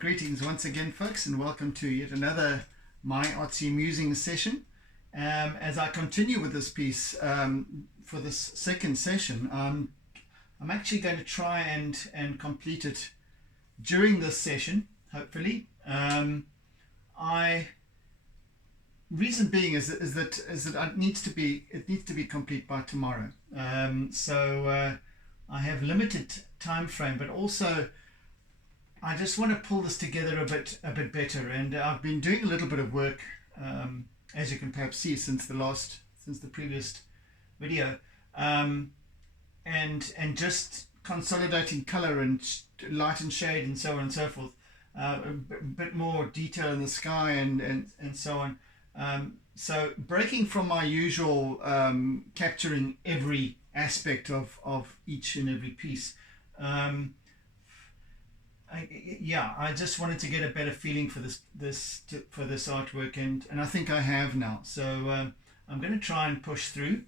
greetings once again, folks, and welcome to yet another My Artsy Musings session. As I continue with this piece for this second session, I'm actually going to try and complete it during this session, hopefully. Reason being is that it needs to be complete by tomorrow. So I have limited time frame, but also I just want to pull this together a bit better, and I've been doing a little bit of work, as you can perhaps see, since the previous video, and just consolidating color and light and shade and so on and so forth, a bit more detail in the sky and so on. So breaking from my usual capturing every aspect of each and every piece. I just wanted to get a better feeling for this artwork, and I think I have now. So I'm going to try and push through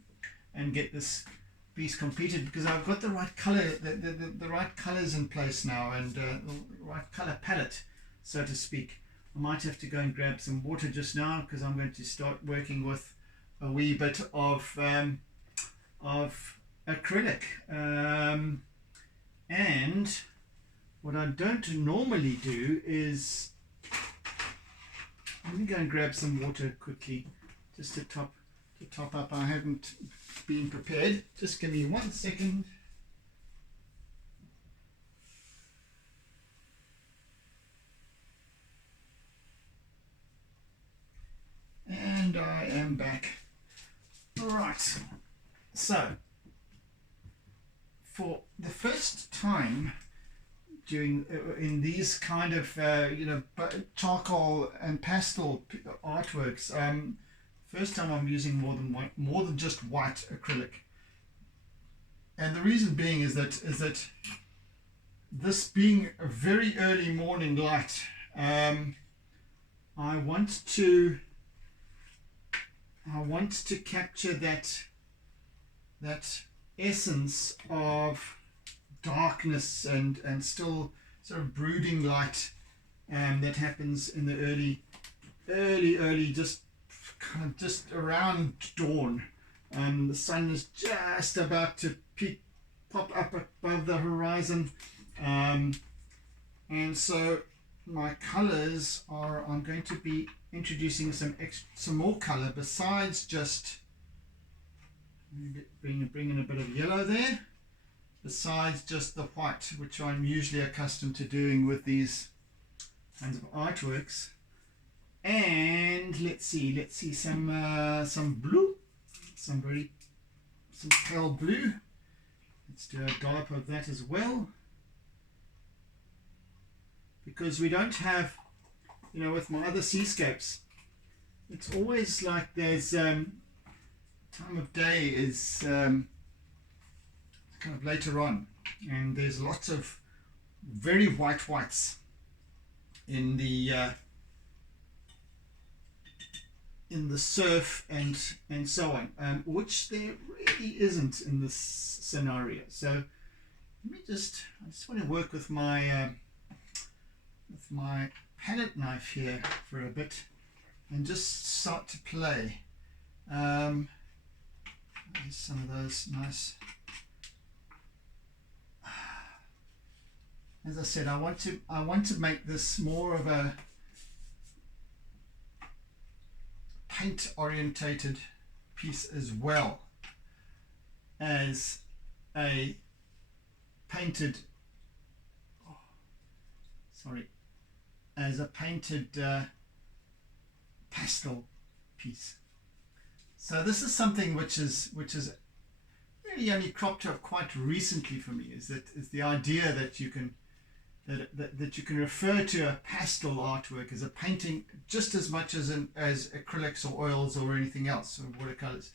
and get this piece completed, because I've got the right color, the right colors in place now, and the right color palette, so to speak. I might have to go and grab some water just now, because I'm going to start working with a wee bit of acrylic, and what I don't normally do is, let me go and grab some water quickly, just to top up. I haven't been prepared. Just give me 1 second. And I am back. Right. So, for the first time in these kind of charcoal and pastel artworks, first time I'm using more than just white acrylic, and the reason being is that this being a very early morning light, I want to capture that essence of darkness and still sort of brooding light that happens in the early just around dawn. The sun is just about to pop up above the horizon, and so my colors are, I'm going to be introducing some more color besides just bringing a bit of yellow there, besides just the white, which I'm usually accustomed to doing with these kinds of artworks. And let's see some blue, some pale blue. Let's do a dollop of that as well, because we don't have, with my other seascapes, it's always like there's time of day is kind of later on, and there's lots of very whites in the surf and so on, which there really isn't in this scenario. So I just want to work with my palette knife here for a bit and just start to play. There's some of those nice. As I said, I want to make this more of a paint orientated piece as well as a painted pastel piece. So this is something which is really only cropped up quite recently for me, is the idea that you can refer to a pastel artwork as a painting just as much as acrylics or oils or anything else, or watercolors.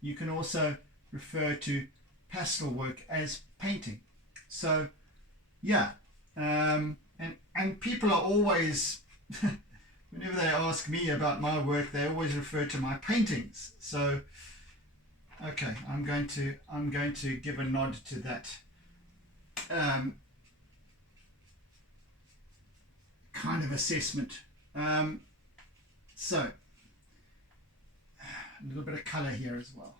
You can also refer to pastel work as painting. So yeah, and people are always whenever they ask me about my work, they always refer to my paintings. So okay, I'm going to give a nod to that. kind of assessment. So a little bit of color here as well.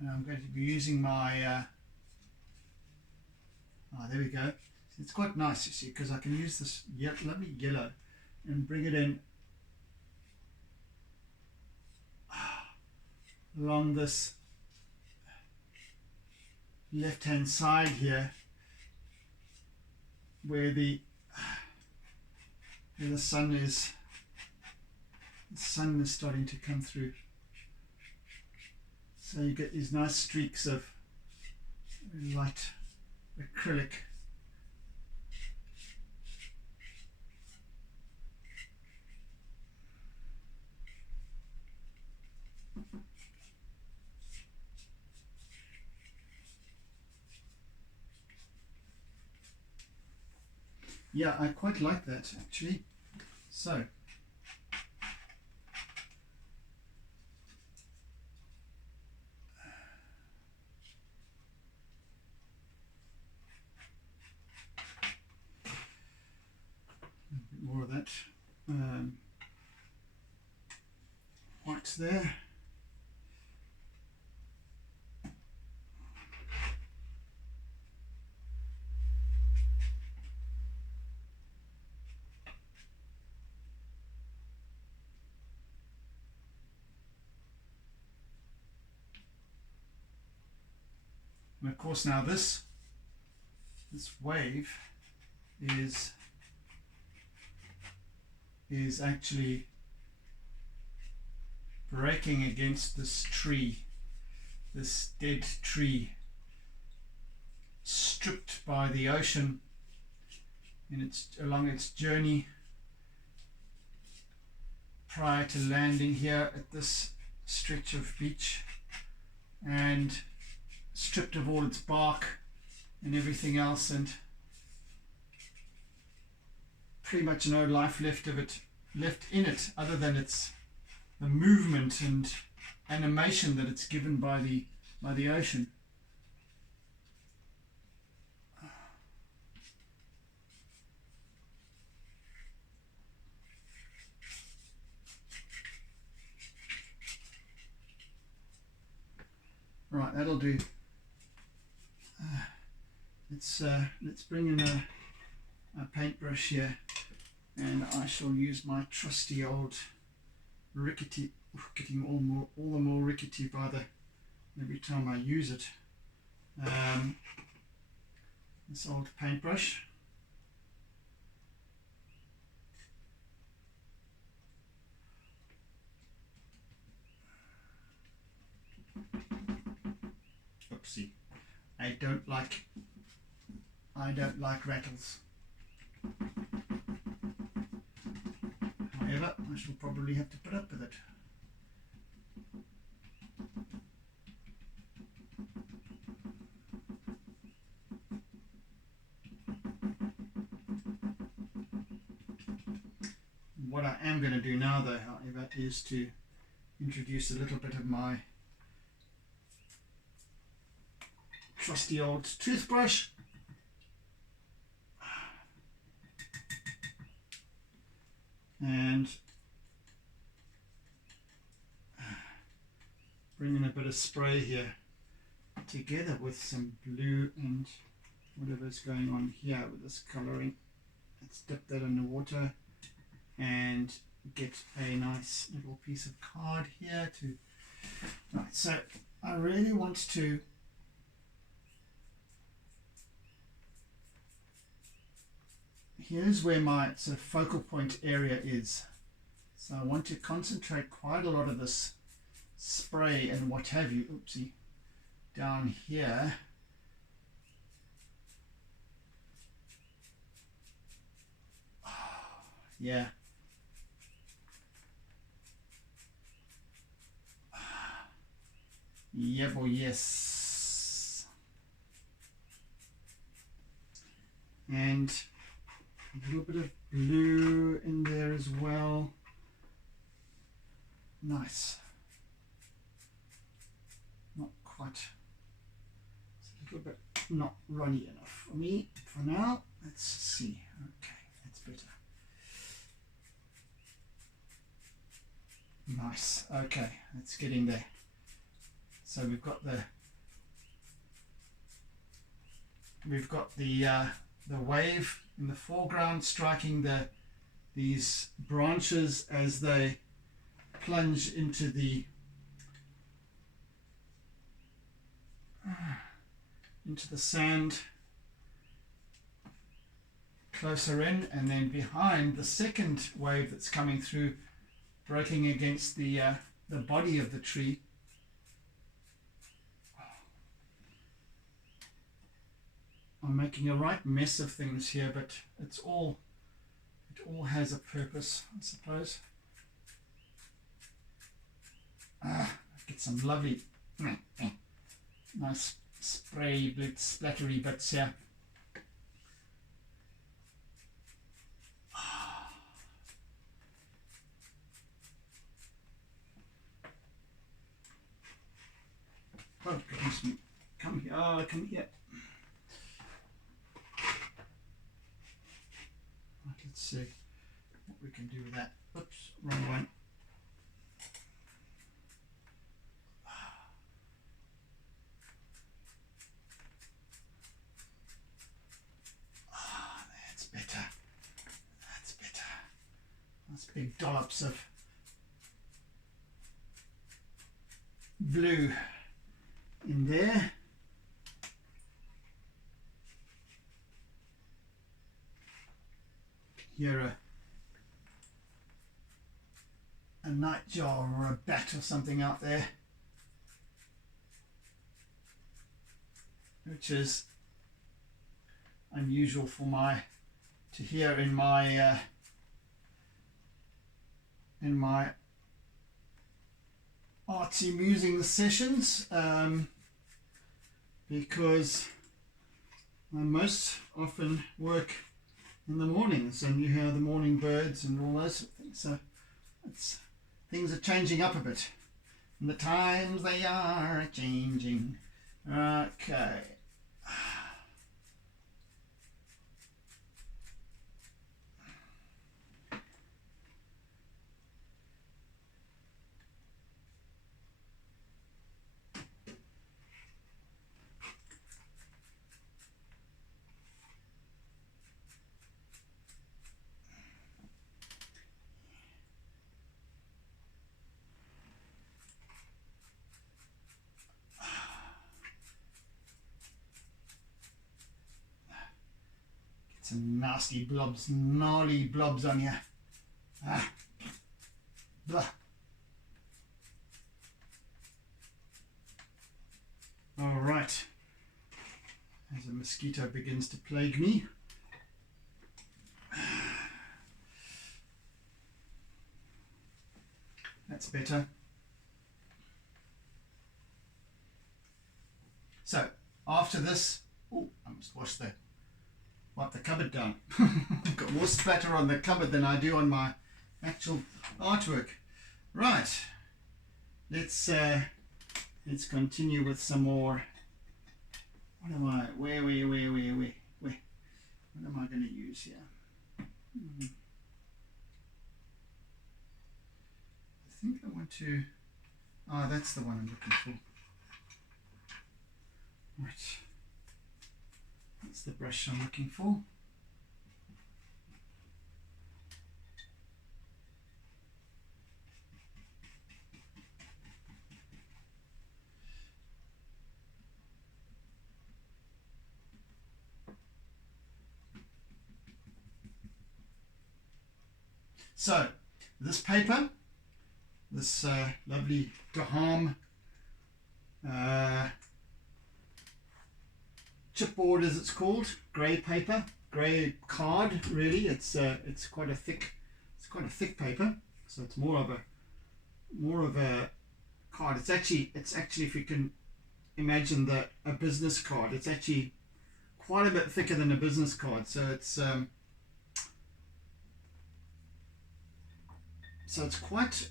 And I'm going to be using my, there we go. It's quite nice, you see, because I can use this lovely yellow and bring it in along this left hand side here where the sun is starting to come through. So you get these nice streaks of light acrylic. Yeah, I quite like that actually. So more of that white there. And of course now this wave is actually breaking against this tree, this dead tree, stripped by the ocean along its journey prior to landing here at this stretch of beach, and stripped of all its bark and everything else, and pretty much no life left in it other than the movement and animation that it's given by the ocean. Right, that'll do. Let's bring in a paintbrush here, and I shall use my trusty old rickety, getting all the more rickety every time I use it. This old paintbrush. Oopsie. I don't like rattles. However, I shall probably have to put up with it. What I am going to do now, though, however, is to introduce a little bit of my trusty old toothbrush. And bring in a bit of spray here together with some blue and whatever's going on here with this colouring. Let's dip that in the water and get a nice little piece of card here to. Right, so I really want to here's where my sort of focal point area is. So I want to concentrate quite a lot of this spray and what have you, oopsie, down here. Yeah. level, yes. And a little bit of blue in there as well. Nice. Not quite. It's a little bit not runny enough for me for now. Let's see. Okay, that's better. Nice. Okay, let's get in there. So we've got the wave in the foreground striking these branches as they plunge into the sand closer in, and then behind the second wave that's coming through, breaking against the body of the tree. I'm making a right mess of things here, but it all has a purpose, I suppose. Get some lovely nice spray splattery bits here. Oh goodness me, come here, oh come here. Let's see what we can do with that. Oops, wrong one. That's better. That's better. That's big dollops of blue in there. Here a nightjar or a bat or something out there, which is unusual for to hear in my Artsy Musings sessions, because I most often work in the mornings and you hear the morning birds and all those sort of things. So things are changing up a bit, and the times they are changing. Okay. Some nasty blobs, gnarly blobs on you. Blah. All right. As a mosquito begins to plague me. That's better. So after this, oh, I must wipe the cupboard down. I've got more splatter on the cupboard than I do on my actual artwork. Right, let's continue with some more. What am I? Where? What am I going to use here? I think I want to. Ah, that's the one I'm looking for. Right. That's the brush I'm looking for. So, this paper, this lovely Graham chipboard, as it's called, grey paper, grey card. Really, it's quite a thick paper, so it's more of a card. It's actually, if you can imagine a business card. It's actually quite a bit thicker than a business card, so it's quite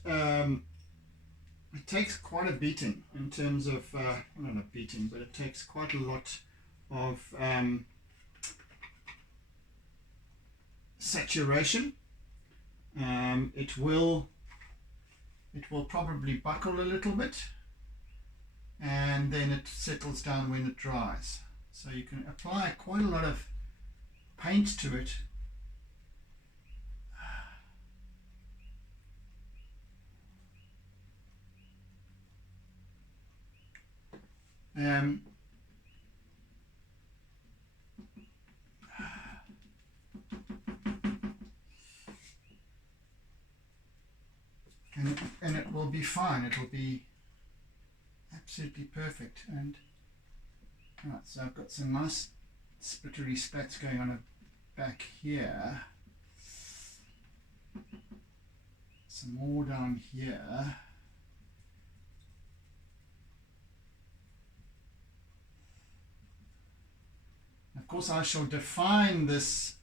it takes quite a beating in terms of well, not a beating, but it takes quite a lot of saturation. It will probably buckle a little bit, and then it settles down when it dries. So you can apply quite a lot of paint to it. And it will be fine. It will be absolutely perfect. And right, so I've got some nice splittery spats going on back here. Some more down here. Of course, I shall define this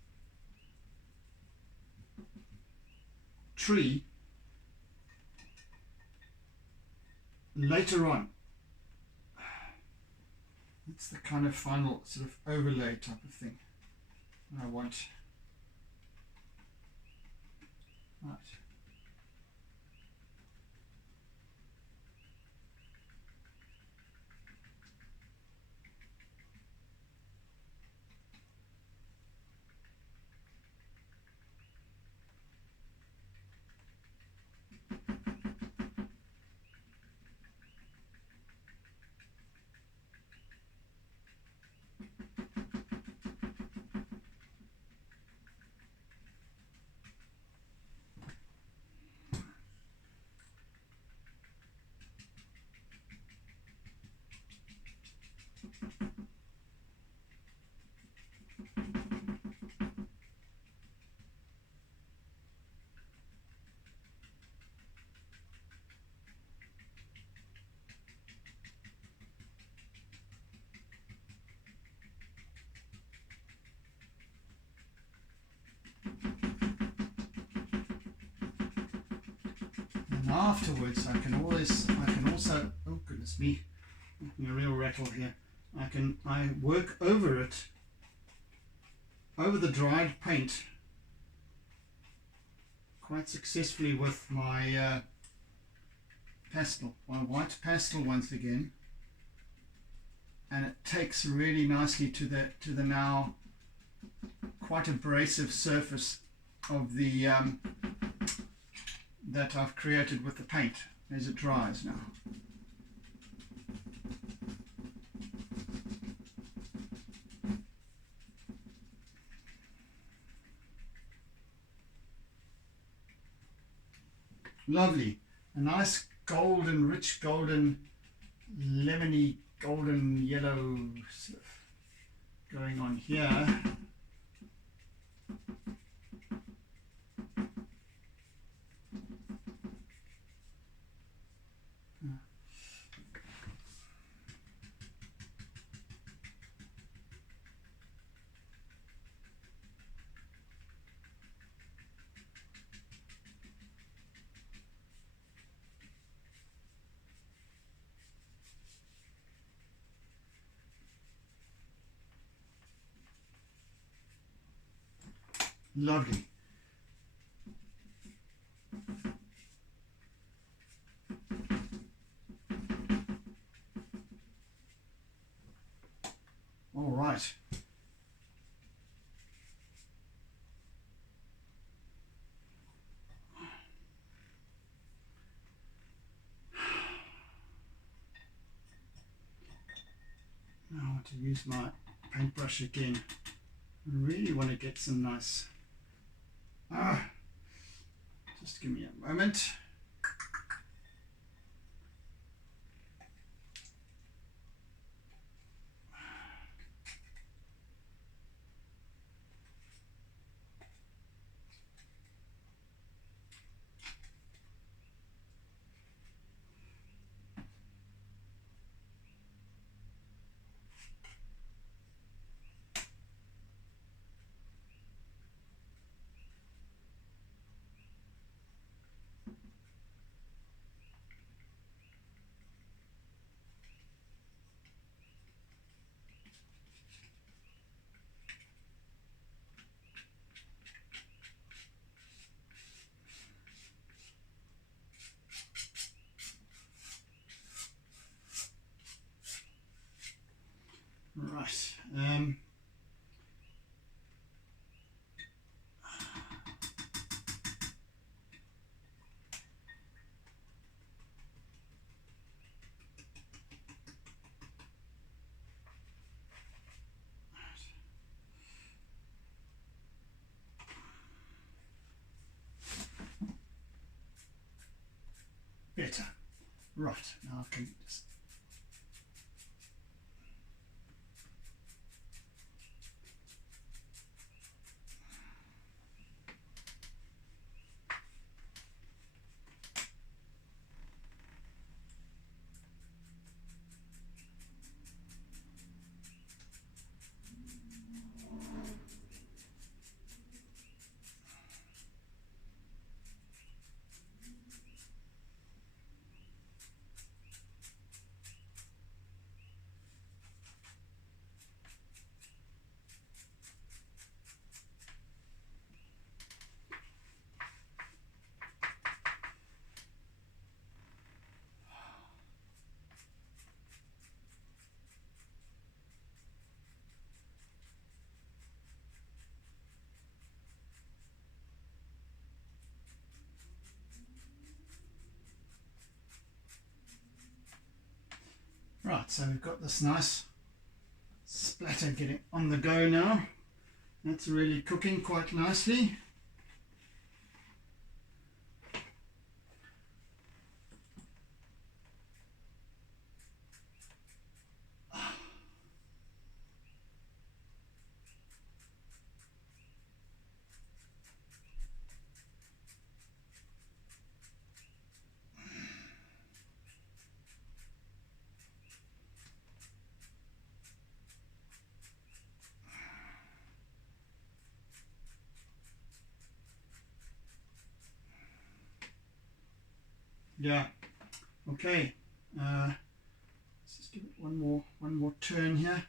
tree later on. It's the kind of final sort of overlay type of thing I want. Right. And afterwards, I can also, oh goodness me, I'm a real rattle here. I work over it, over the dried paint, quite successfully with my pastel, my white pastel once again, and it takes really nicely to the now quite abrasive surface of the that I've created with the paint as it dries now. Lovely, a nice golden, rich golden, lemony golden yellow sort of going on here. Lovely. All right. Now I want to use my paintbrush again. I really want to get some nice. Just give me a moment. Right. Better. Right. Now I can just. Right, so we've got this nice splatter getting on the go now. That's really cooking quite nicely. Yeah. Okay. Let's just give it one more turn here.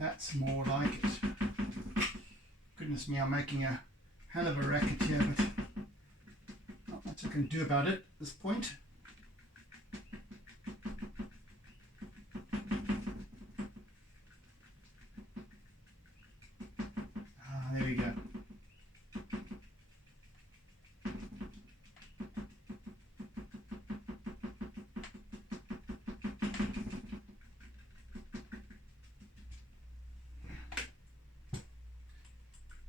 That's more like it. Goodness me, I'm making a hell of a racket here, but not much I can do about it at this point. There we go.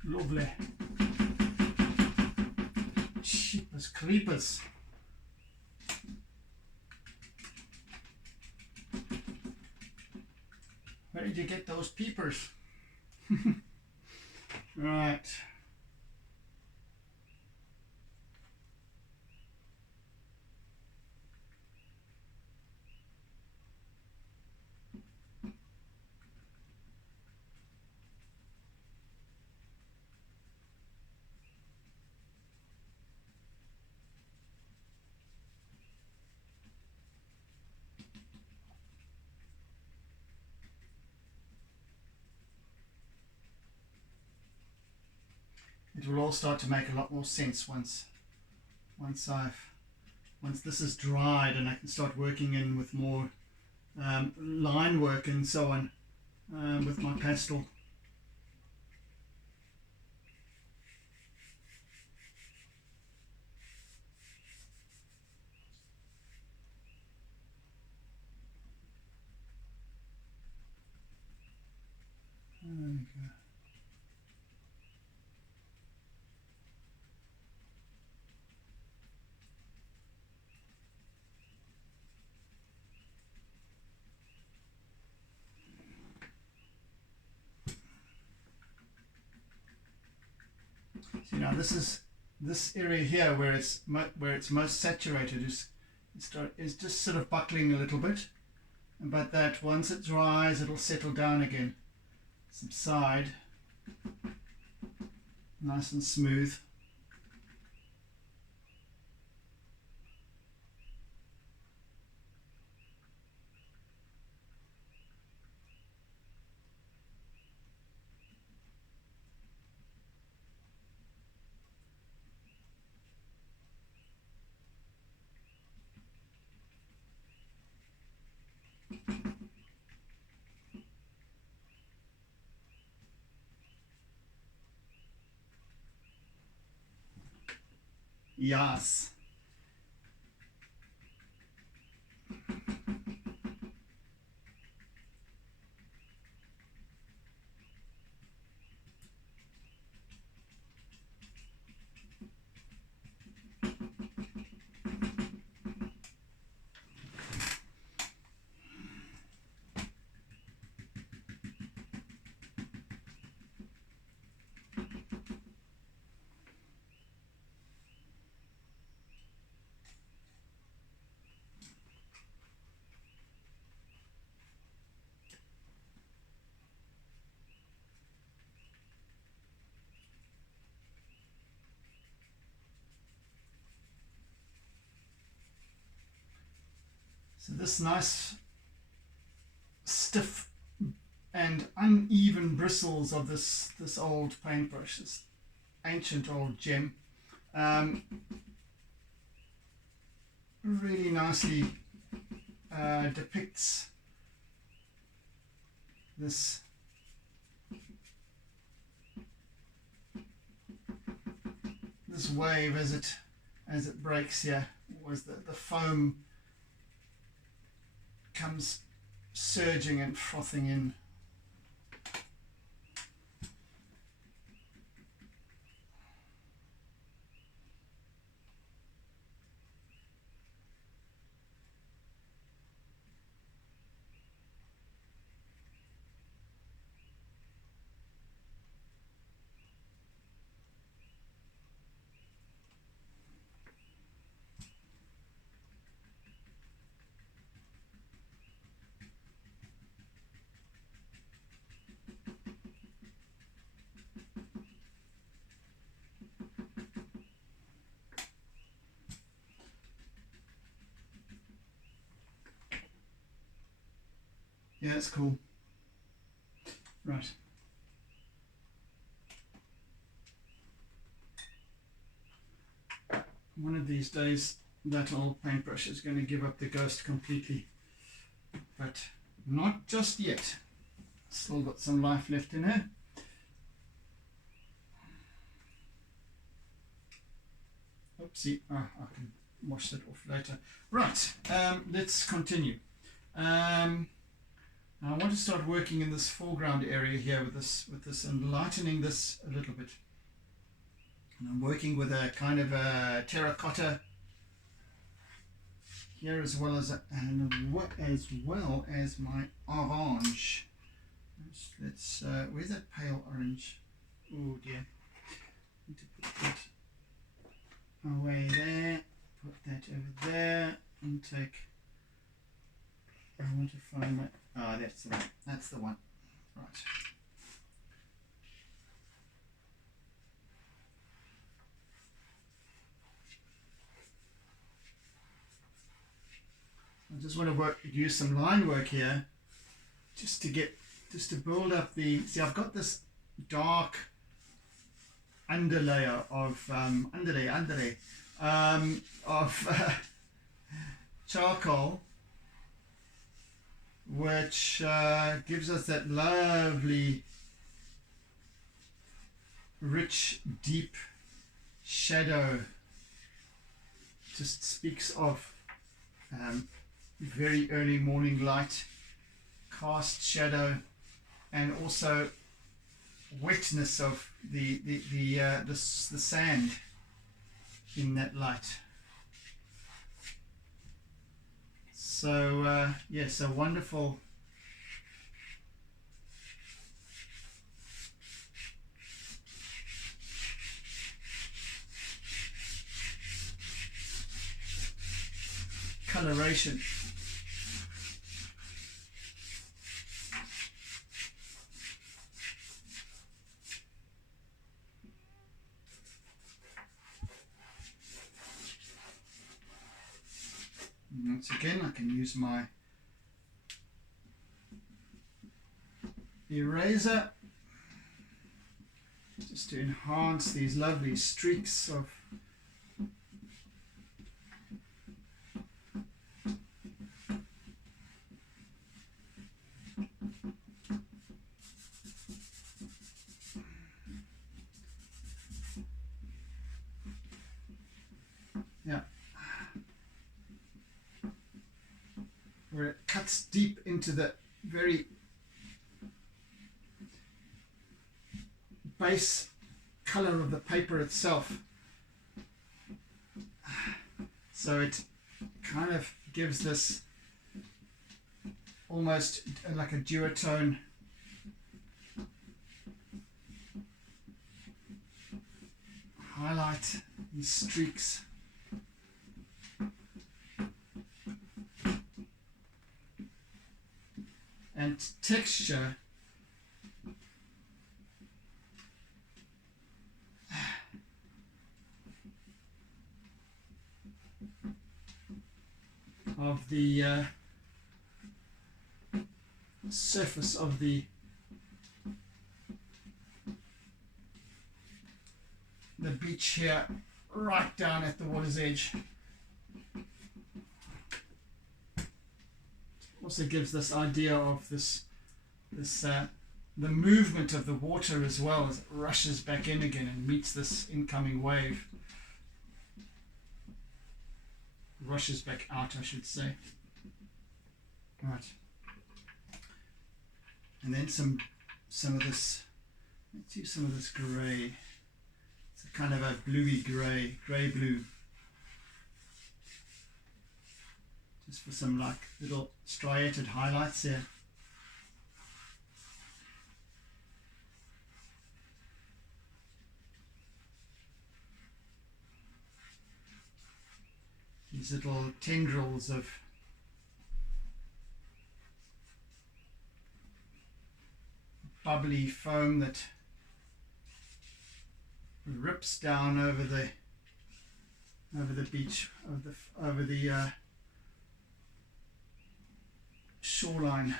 Lovely. Sheepers creepers. Where did you get those peepers? Right. It will all start to make a lot more sense once this is dried and I can start working in with more line work and so on with my pastel. we go. So now this area here where it's most saturated is just sort of buckling a little bit, but that once it dries it'll settle down again, subside, nice and smooth. Yes. So this nice stiff and uneven bristles of this old paintbrush, this ancient old gem, really nicely depicts this wave as it breaks here, was the foam comes surging and frothing in. Yeah, it's cool. Right. One of these days that old paintbrush is going to give up the ghost completely, but not just yet. Still got some life left in her. Oopsie, I can wash that off later. Right, let's continue. I want to start working in this foreground area here with this and lightening this a little bit. And I'm working with a kind of a terracotta here, as well as my orange. Let's where's that pale orange? Oh dear. Need to put that away there. Put that over there and take. I want to find my. Ah, that's the one. That's the one. Right. I just want to use some line work here, just to build up the. See, I've got this dark underlayer of charcoal, which gives us that lovely, rich, deep shadow. Just speaks of very early morning light, cast shadow, and also wetness of the sand in that light. So yes, a wonderful coloration. And once again, I can use my eraser just to enhance these lovely streaks of where it cuts deep into the very base color of the paper itself. So it kind of gives this almost like a duotone highlight, these streaks. And texture of the surface of the beach here, right down at the water's edge. Also gives this idea of the movement of the water as well, as it rushes back in again and meets this incoming wave. Rushes back out, I should say. Right. And then some of this, let's use some of this grey. It's a kind of a bluey grey blue. Just for some like little striated highlights here. These little tendrils of bubbly foam that rips down over the beach, over the shoreline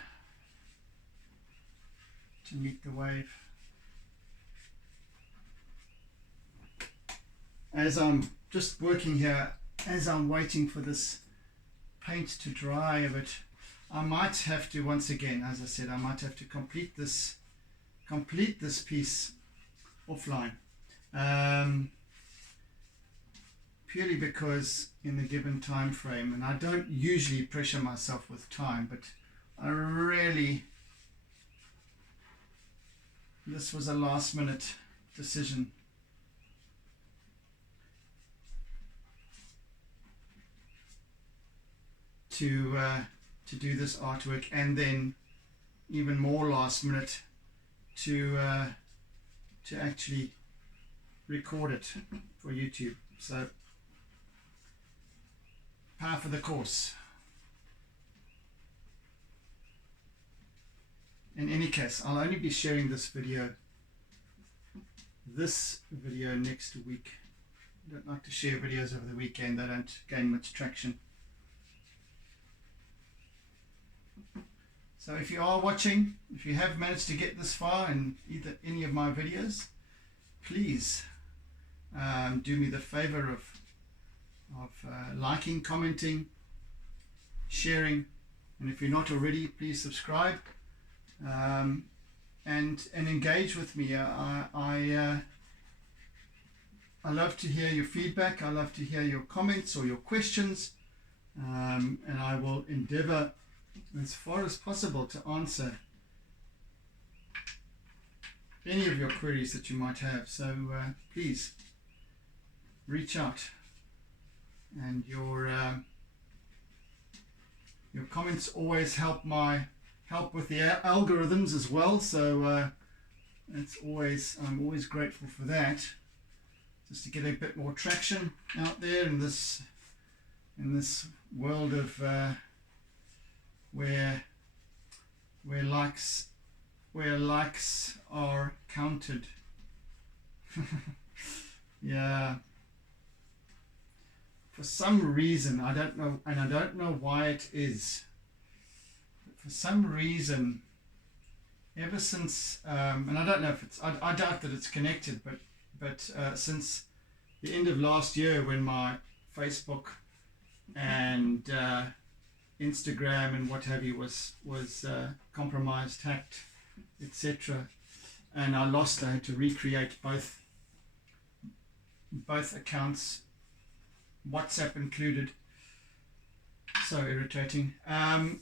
to meet the wave. As I'm just working here, as I'm waiting for this paint to dry a bit, I might have to, once again, as I said, I might have to complete this piece offline, purely because in the given time frame, and I don't usually pressure myself with time, but I really, this was a last minute decision. To do this artwork, and then even more last minute to actually record it for YouTube. So par for the course. In any case, I'll only be sharing this video next week. I don't like to share videos over the weekend, they don't gain much traction. So if you are watching, if you have managed to get this far in any of my videos, please do me the favor of liking, commenting, sharing, and if you're not already, please subscribe and engage with me. I love to hear your feedback. I love to hear your comments or your questions, and I will endeavor as far as possible to answer any of your queries that you might have. So please reach out, and your comments always help with the algorithms as well. So I'm always grateful for that, just to get a bit more traction out there in this world of where likes are counted. Yeah. For some reason, I don't know, and I don't know why it is, but for some reason, ever since, and I don't know if it's, I doubt that it's connected, but since the end of last year, when my Facebook and Instagram and what have you was compromised, hacked, etc., and I had to recreate both accounts, WhatsApp included. So irritating. And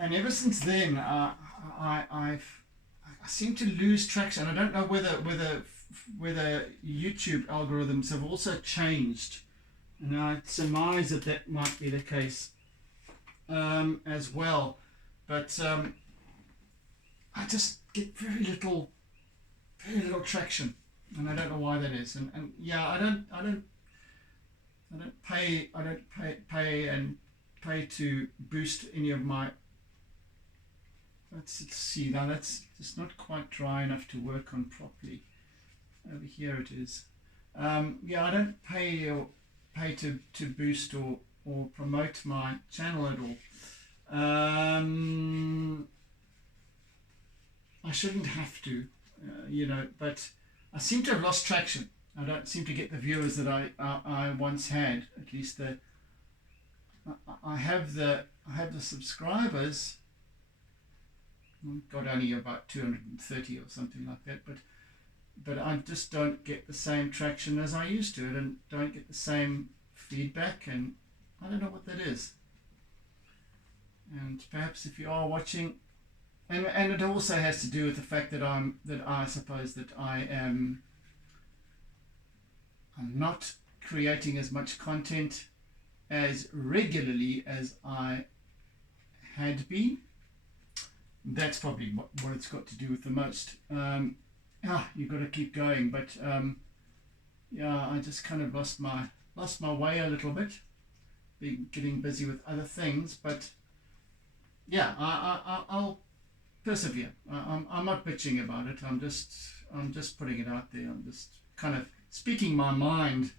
ever since then, I seem to lose traction. I don't know whether YouTube algorithms have also changed, and I surmise that might be the case as well. But I just get very little traction, and I don't know why that is. And yeah, I don't pay to boost any of my. Let's see, now that's just not quite dry enough to work on properly. Over here it is. Yeah, I don't pay to boost or promote my channel at all. I shouldn't have to, but I seem to have lost traction. I don't seem to get the viewers that I once had. At least I have the subscribers. Got only about 230 or something like that, but I just don't get the same traction as I used to, and don't get the same feedback, and I don't know what that is. And perhaps if you are watching, and it also has to do with the fact that I'm not creating as much content as regularly as I had been. That's probably what it's got to do with the most. You've got to keep going, but yeah, I just kind of lost my way a little bit, getting busy with other things. But yeah, I'll persevere. I'm not bitching about it. I'm just putting it out there. I'm just kind of speaking my mind,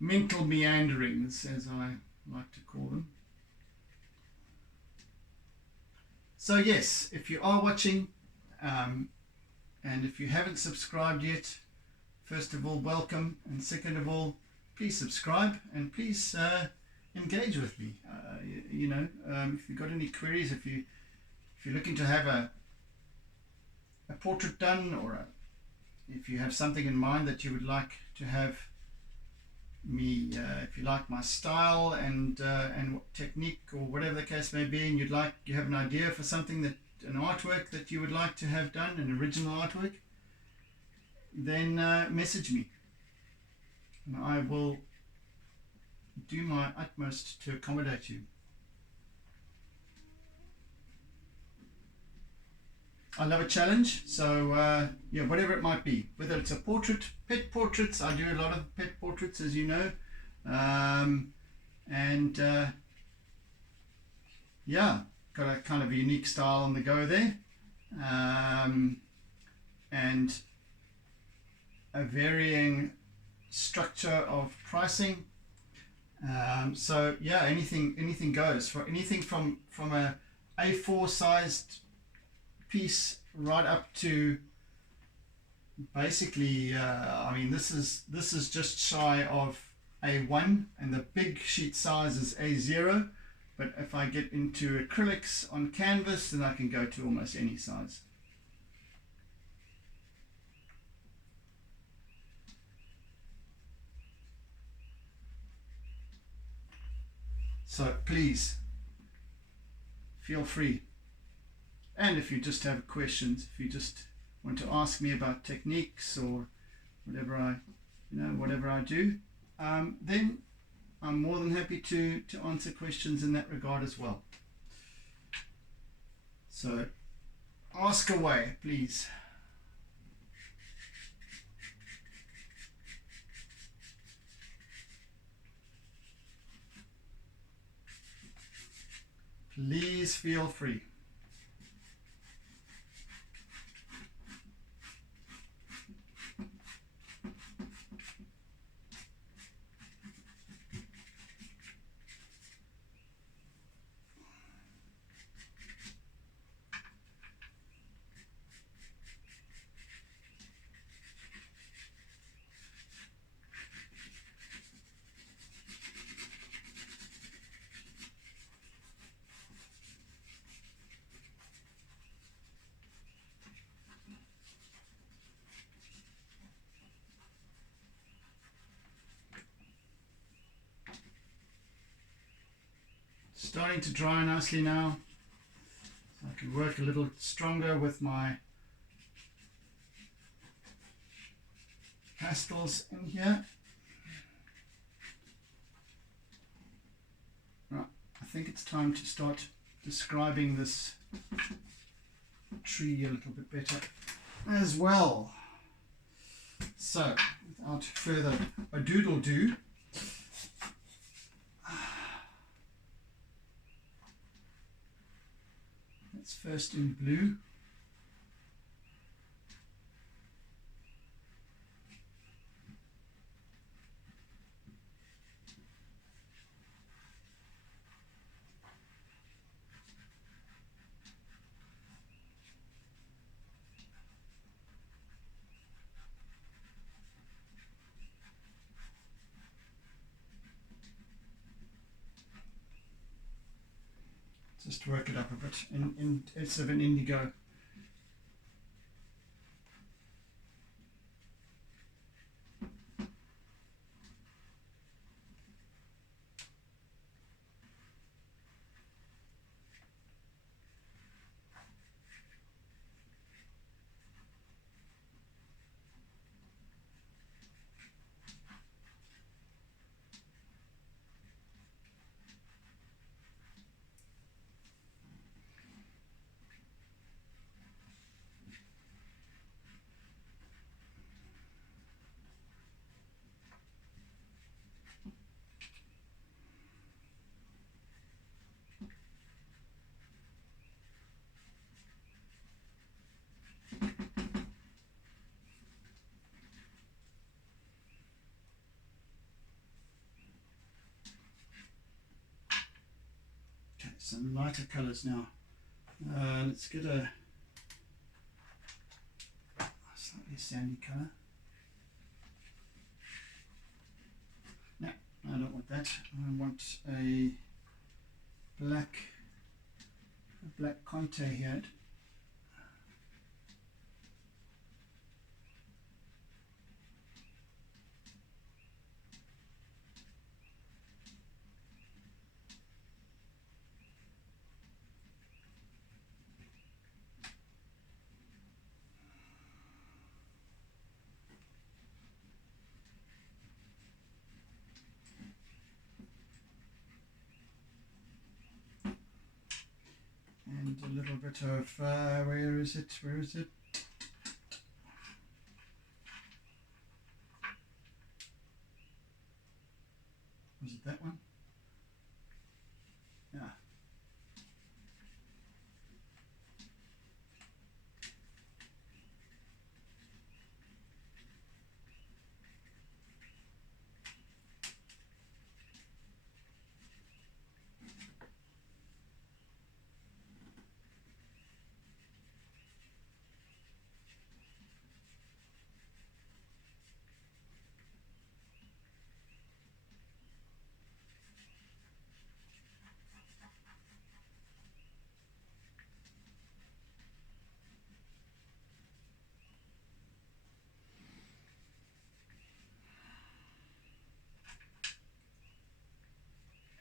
mental meanderings, as I like to call them. So yes, if you are watching, and if you haven't subscribed yet, first of all, welcome, and second of all, please subscribe, and please engage with me. If you've got any queries, if you're looking to have a portrait done, or if you have something in mind that you would like to have me, if you like my style and technique, or whatever the case may be, and you have an idea for something, an artwork that you would like to have done, an original artwork, then message me, and I will do my utmost to accommodate you. I love a challenge, so yeah, whatever it might be, whether it's a portrait, pet portraits. I do a lot of pet portraits, as you know, and yeah, got a kind of a unique style on the go there, and a varying structure of pricing. So yeah, anything goes, for anything from a A4 sized piece right up to basically I mean, this is just shy of A1, and the big sheet size is A0, but if I get into acrylics on canvas, then I can go to almost any size. So please feel free. And if you just have questions, if you just want to ask me about techniques or whatever I do, then I'm more than happy to answer questions in that regard as well. So ask away, please. Please feel free. Starting to dry nicely now, so I can work a little stronger with my pastels in here. Right, I think it's time to start describing this tree a little bit better as well. So, without further ado, let's first in blue. Just work it up a bit it's of an indigo. Some lighter colors now. Let's get a slightly sandy color. No, I don't want that. I want a black contour here. And a little bit of, where is it? Was it that one? Yeah.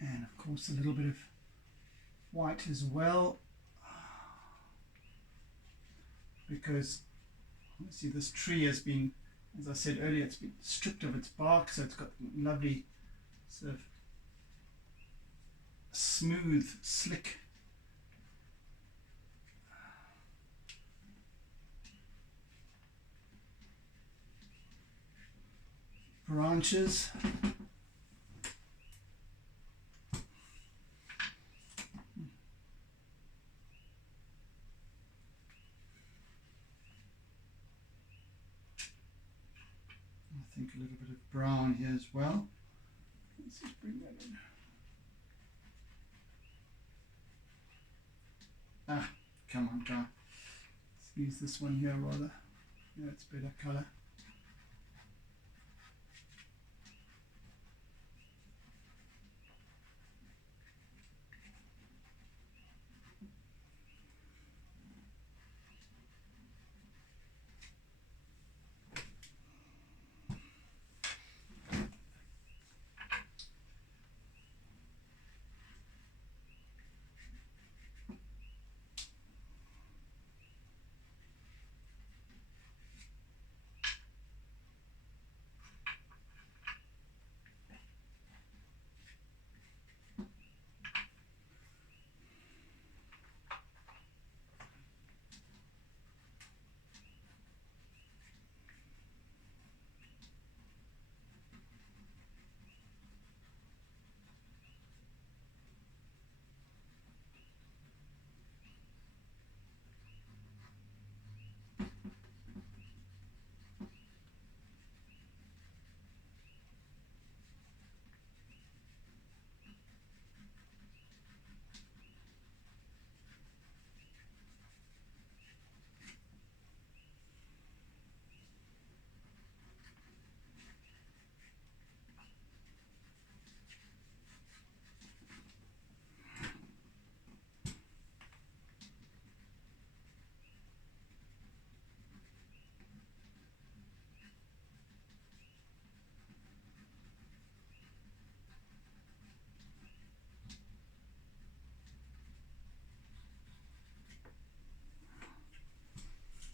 And of course a little bit of white as well, because see this tree has been, as I said earlier, it's been stripped of its bark, so it's got lovely sort of smooth, slick branches. I think a little bit of brown here as well. Let's just bring that in. Ah, come on, guy. Let's use this one here rather. Yeah, it's better color.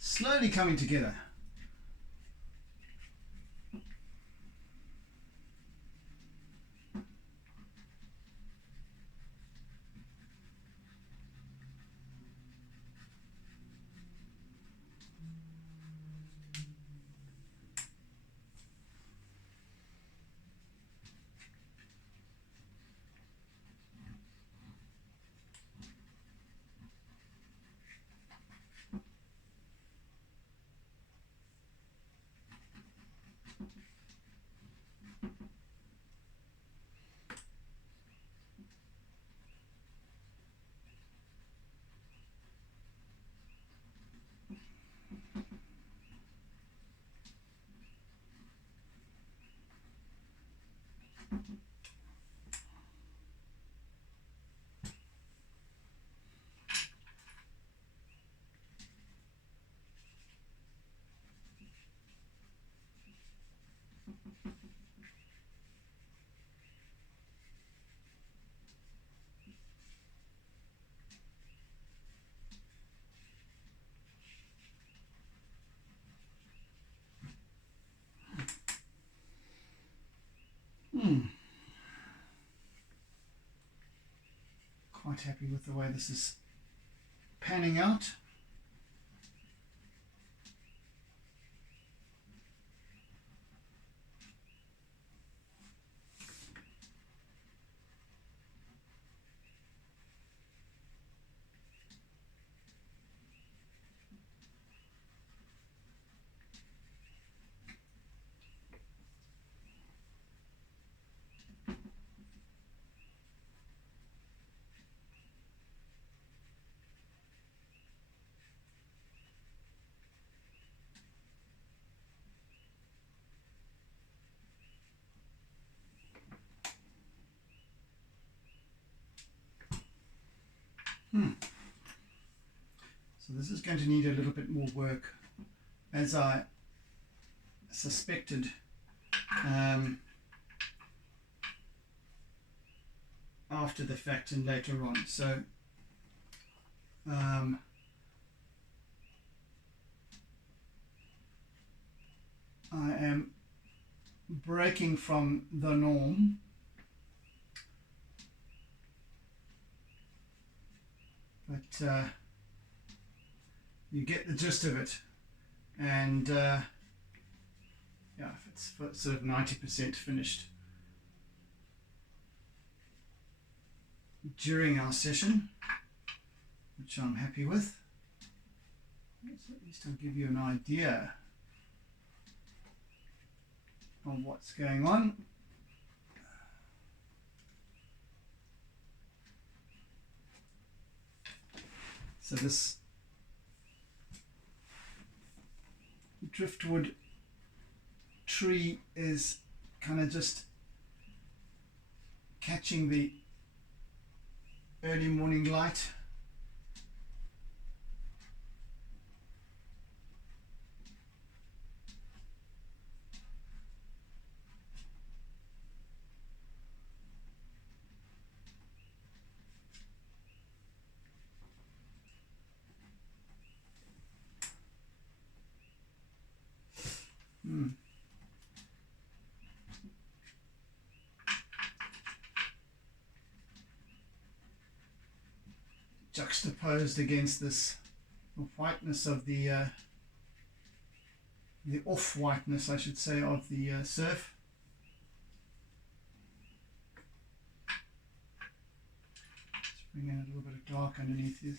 Slowly coming together. Quite happy with the way this is panning out. So this is going to need a little bit more work, as I suspected. After the fact and later on. So I am breaking from the norm. But you get the gist of it. And yeah, it's sort of 90% finished during our session, which I'm happy with. So at least I'll give you an idea of what's going on. So this driftwood tree is kind of just catching the early morning light. Juxtaposed against this whiteness of the off-whiteness, I should say, of the surf. Let's bring in a little bit of dark underneath this.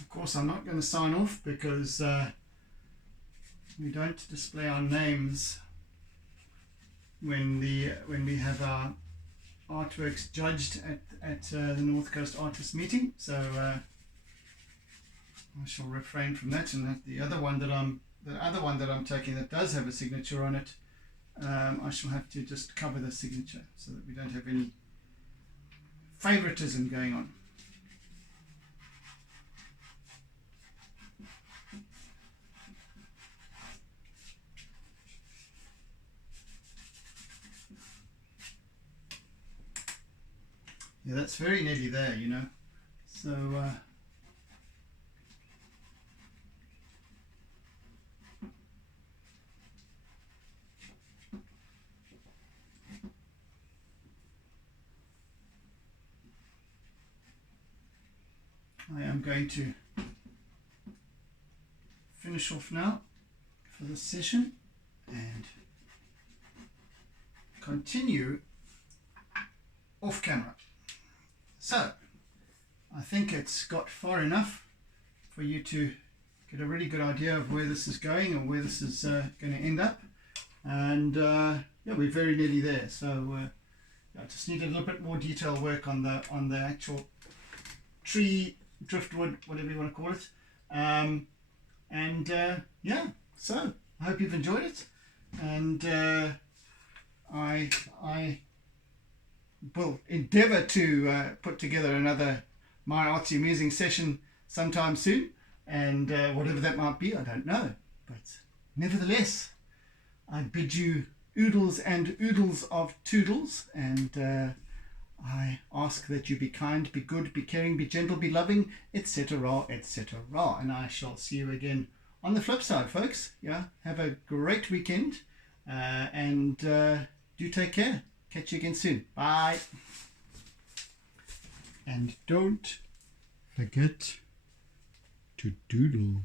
Of course, I'm not going to sign off because we don't display our names when we have our artworks judged at the North Coast Artists Meeting. So I shall refrain from that. And the other one that I'm taking that does have a signature on it, I shall have to just cover the signature so that we don't have any favoritism going on. Yeah, that's very nearly there, you know. So I am going to finish off now for this session and continue off camera. So I think it's got far enough for you to get a really good idea of where this is going and where this is going to end up. And yeah, we're very nearly there. So I just need a little bit more detail work on the actual tree, driftwood, whatever you want to call it. Yeah, so I hope you've enjoyed it. And I will endeavour to put together another My Artsy Musings session sometime soon, and whatever that might be, I don't know, but nevertheless I bid you oodles and oodles of toodles, and I ask that you be kind, be good, be caring, be gentle, be loving, etc., etc. And I shall see you again on the flip side, folks. Yeah, have a great weekend, and do take care. Catch you again soon. Bye. And don't forget to doodle.